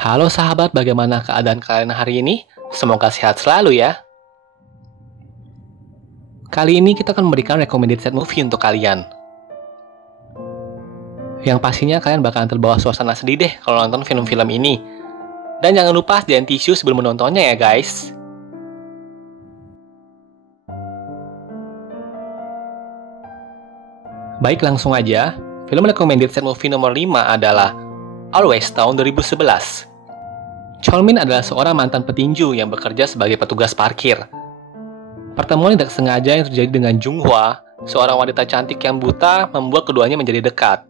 Halo sahabat, bagaimana keadaan kalian hari ini? Semoga sehat selalu ya. Kali ini kita akan memberikan recommended set movie untuk kalian. Yang pastinya kalian bakalan terbawa suasana sedih deh kalau nonton film-film ini. Dan jangan lupa sediain tisu sebelum menontonnya ya guys. Baik, langsung aja. Film recommended set movie nomor 5 adalah Always tahun 2011. Cheolmin adalah seorang mantan petinju yang bekerja sebagai petugas parkir. Pertemuan tidak sengaja yang terjadi dengan Junghwa, seorang wanita cantik yang buta, membuat keduanya menjadi dekat.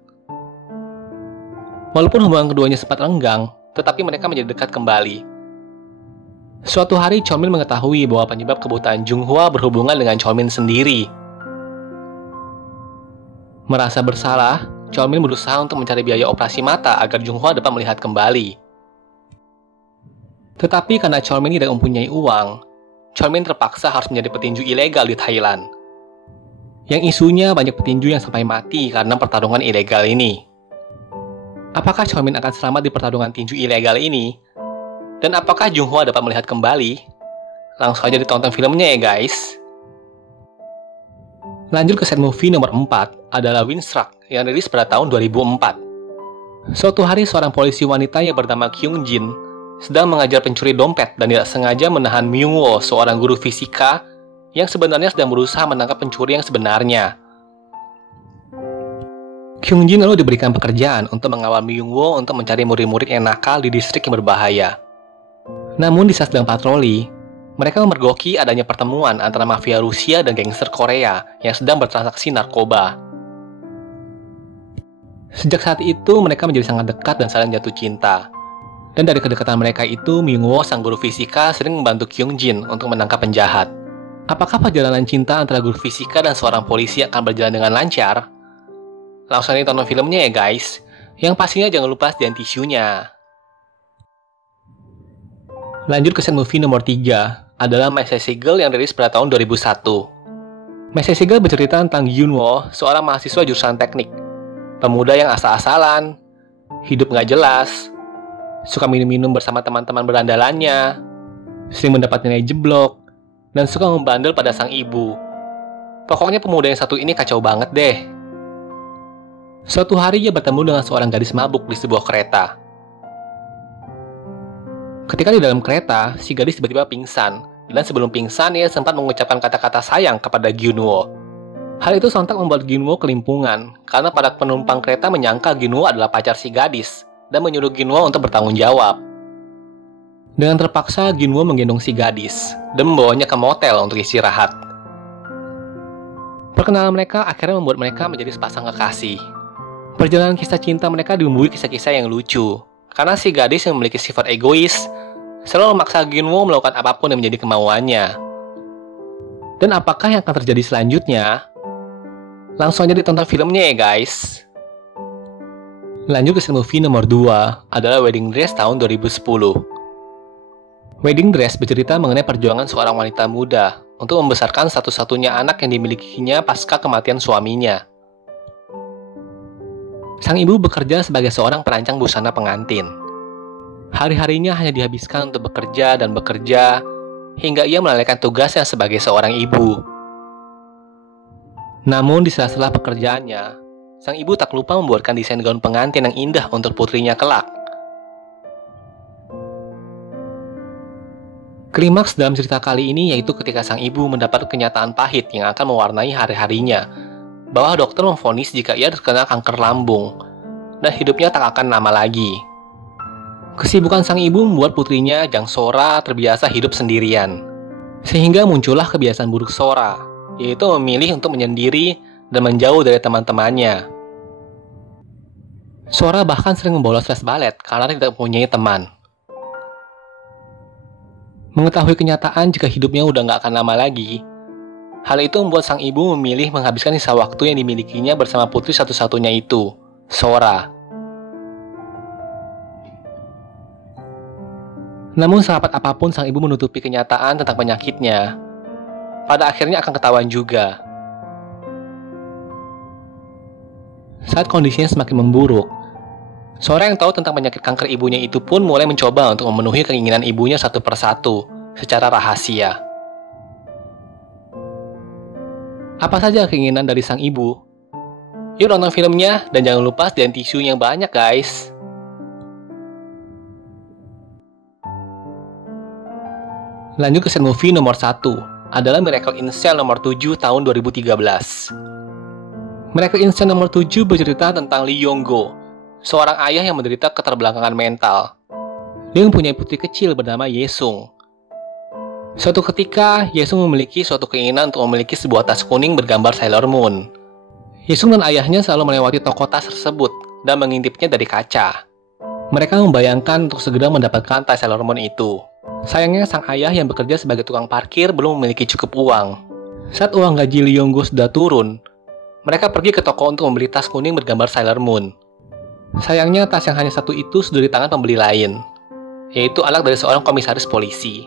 Walaupun hubungan keduanya sempat renggang, tetapi mereka menjadi dekat kembali. Suatu hari, Cheolmin mengetahui bahwa penyebab kebutaan Junghwa berhubungan dengan Cheolmin sendiri. Merasa bersalah, Cheolmin berusaha untuk mencari biaya operasi mata agar Junghwa dapat melihat kembali. Tetapi karena Cheolmin tidak mempunyai uang, Cheolmin terpaksa harus menjadi petinju ilegal di Thailand. Yang isunya banyak petinju yang sampai mati karena pertarungan ilegal ini. Apakah Cheolmin akan selamat di pertarungan tinju ilegal ini? Dan apakah Junghwa dapat melihat kembali? Langsung aja ditonton filmnya ya guys. Lanjut ke set movie nomor 4 adalah Windstruck yang rilis pada tahun 2004. Suatu hari seorang polisi wanita yang bernama Kyung Jin sedang mengajar pencuri dompet dan tidak sengaja menahan Myung-woo, seorang guru fisika yang sebenarnya sedang berusaha menangkap pencuri yang sebenarnya. Kyung Jin lalu diberikan pekerjaan untuk mengawal Myung-woo untuk mencari murid-murid yang nakal di distrik yang berbahaya. Namun di saat sedang patroli, mereka memergoki adanya pertemuan antara mafia Rusia dan gangster Korea yang sedang bertransaksi narkoba. Sejak saat itu, mereka menjadi sangat dekat dan saling jatuh cinta. Dan dari kedekatan mereka itu, Myung-woo, sang guru fisika, sering membantu Kyung Jin untuk menangkap penjahat. Apakah perjalanan cinta antara guru fisika dan seorang polisi akan berjalan dengan lancar? Langsung aja tonton filmnya ya guys. Yang pastinya jangan lupa sediain tisunya. Lanjut ke set movie nomor 3 adalah My Seagull yang rilis pada tahun 2001. My Seagull bercerita tentang Yoon-woo, seorang mahasiswa jurusan teknik. Pemuda yang asal-asalan, hidup nggak jelas, suka minum-minum bersama teman-teman berandalannya, sering mendapat nilai jeblok, dan suka membandel pada sang ibu. Pokoknya pemuda yang satu ini kacau banget deh. Suatu hari ia bertemu dengan seorang gadis mabuk di sebuah kereta. Ketika di dalam kereta, si gadis tiba-tiba pingsan, dan sebelum pingsan ia sempat mengucapkan kata-kata sayang kepada Gyun-woo. Hal itu sontak membuat Gyun-woo kelimpungan, karena para penumpang kereta menyangka Gyun-woo adalah pacar si gadis, dan menyuruh Gyun-woo untuk bertanggung jawab. Dengan terpaksa, Gyun-woo menggendong si gadis, dan membawanya ke motel untuk istirahat. Perkenalan mereka akhirnya membuat mereka menjadi sepasang kekasih. Perjalanan kisah cinta mereka dibumbui kisah-kisah yang lucu, karena si gadis yang memiliki sifat egois selalu memaksa Gyun-woo melakukan apapun yang menjadi kemauannya. Dan apakah yang akan terjadi selanjutnya? Langsung aja ditonton filmnya ya guys. Lanjut ke set movie nomor 2 adalah Wedding Dress tahun 2010. Wedding Dress bercerita mengenai perjuangan seorang wanita muda untuk membesarkan satu-satunya anak yang dimilikinya pasca kematian suaminya. Sang ibu bekerja sebagai seorang perancang busana pengantin. Hari-harinya hanya dihabiskan untuk bekerja dan bekerja, hingga ia melalaikan tugasnya sebagai seorang ibu. Namun di sela-sela pekerjaannya, sang ibu tak lupa membuatkan desain gaun pengantin yang indah untuk putrinya kelak. Klimaks dalam cerita kali ini yaitu ketika sang ibu mendapat kenyataan pahit yang akan mewarnai hari-harinya, bahwa dokter memvonis jika ia terkena kanker lambung, dan hidupnya tak akan lama lagi. Kesibukan sang ibu membuat putrinya, Jang Sora, terbiasa hidup sendirian. Sehingga muncullah kebiasaan buruk Sora, yaitu memilih untuk menyendiri dan menjauh dari teman-temannya. Sora bahkan sering membolos les balet karena tidak mempunyai teman. Mengetahui kenyataan jika hidupnya udah gak akan lama lagi, hal itu membuat sang ibu memilih menghabiskan sisa waktu yang dimilikinya bersama putri satu-satunya itu, Sora. Namun serapat apapun sang ibu menutupi kenyataan tentang penyakitnya, pada akhirnya akan ketahuan juga. Saat kondisinya semakin memburuk, Seorang yang tahu tentang penyakit kanker ibunya itu pun mulai mencoba untuk memenuhi keinginan ibunya satu persatu, secara rahasia. Apa saja keinginan dari sang ibu? Yuk nonton filmnya, dan jangan lupa sediain tisu yang banyak guys. Lanjut ke set movie nomor 1, adalah Miracle in Cell nomor 7 tahun 2013. Miracle in Cell nomor 7 bercerita tentang Lee Yong-go, seorang ayah yang menderita keterbelakangan mental. Dia mempunyai putri kecil bernama Yesung. Suatu ketika, Yesung memiliki suatu keinginan untuk memiliki sebuah tas kuning bergambar Sailor Moon. Yesung dan ayahnya selalu melewati toko tas tersebut dan mengintipnya dari kaca. Mereka membayangkan untuk segera mendapatkan tas Sailor Moon itu. Sayangnya sang ayah yang bekerja sebagai tukang parkir belum memiliki cukup uang. Saat uang gaji Lee Yong-go sudah turun, mereka pergi ke toko untuk membeli tas kuning bergambar Sailor Moon. Sayangnya tas yang hanya satu itu sudah di tangan pembeli lain, yaitu anak dari seorang komisaris polisi.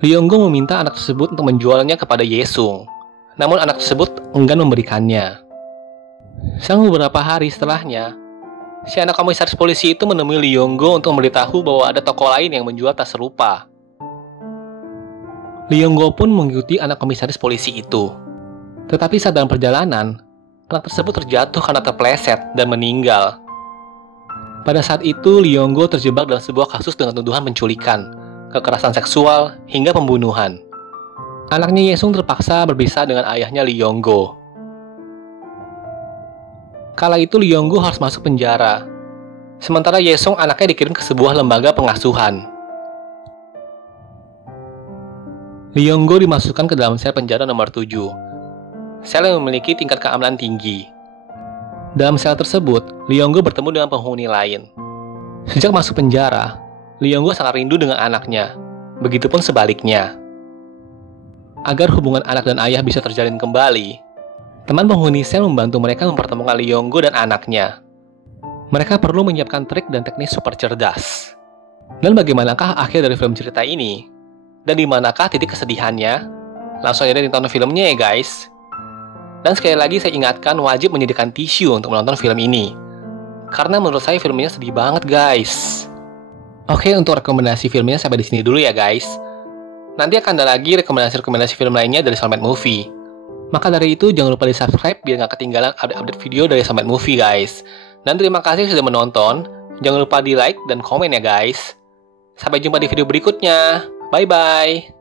Lee Yong-go meminta anak tersebut untuk menjualnya kepada Yesung, namun anak tersebut enggan memberikannya. Beberapa hari setelahnya, si anak komisaris polisi itu menemui Lee Yong-go untuk memberitahu bahwa ada toko lain yang menjual tas serupa. Lee Yong-go pun mengikuti anak komisaris polisi itu. Tetapi saat dalam perjalanan, anak tersebut terjatuh karena terpleset dan meninggal. Pada saat itu, Lee Yong-go terjebak dalam sebuah kasus dengan tuduhan penculikan, kekerasan seksual, hingga pembunuhan. Anaknya Yesung terpaksa berpisah dengan ayahnya Lee Yong-go. Kala itu Lee Yong-go harus masuk penjara. Sementara Yesung anaknya dikirim ke sebuah lembaga pengasuhan. Lee Yong-go dimasukkan ke dalam sel penjara nomor 7. Sel yang memiliki tingkat keamanan tinggi. Dalam sel tersebut, Lee Yong-go bertemu dengan penghuni lain. Sejak masuk penjara, Lee Yong-go sangat rindu dengan anaknya. Begitupun sebaliknya. Agar hubungan anak dan ayah bisa terjalin kembali, teman penghuni sel membantu mereka mempertemukan Lee Yong-go dan anaknya. Mereka perlu menyiapkan trik dan teknik super cerdas. Dan bagaimanakah akhir dari film cerita ini? Dan dimanakah titik kesedihannya? Langsung aja tonton filmnya ya guys. Dan sekali lagi saya ingatkan wajib menyediakan tisu untuk menonton film ini. Karena menurut saya filmnya sedih banget guys. Oke, untuk rekomendasi filmnya sampai di sini dulu ya guys. Nanti akan ada lagi rekomendasi film lainnya dari Soulmate Movie. Maka dari itu, jangan lupa di-subscribe biar gak ketinggalan update-update video dari Soulmate Movie, guys. Dan terima kasih sudah menonton. Jangan lupa di-like dan komen ya, guys. Sampai jumpa di video berikutnya. Bye-bye.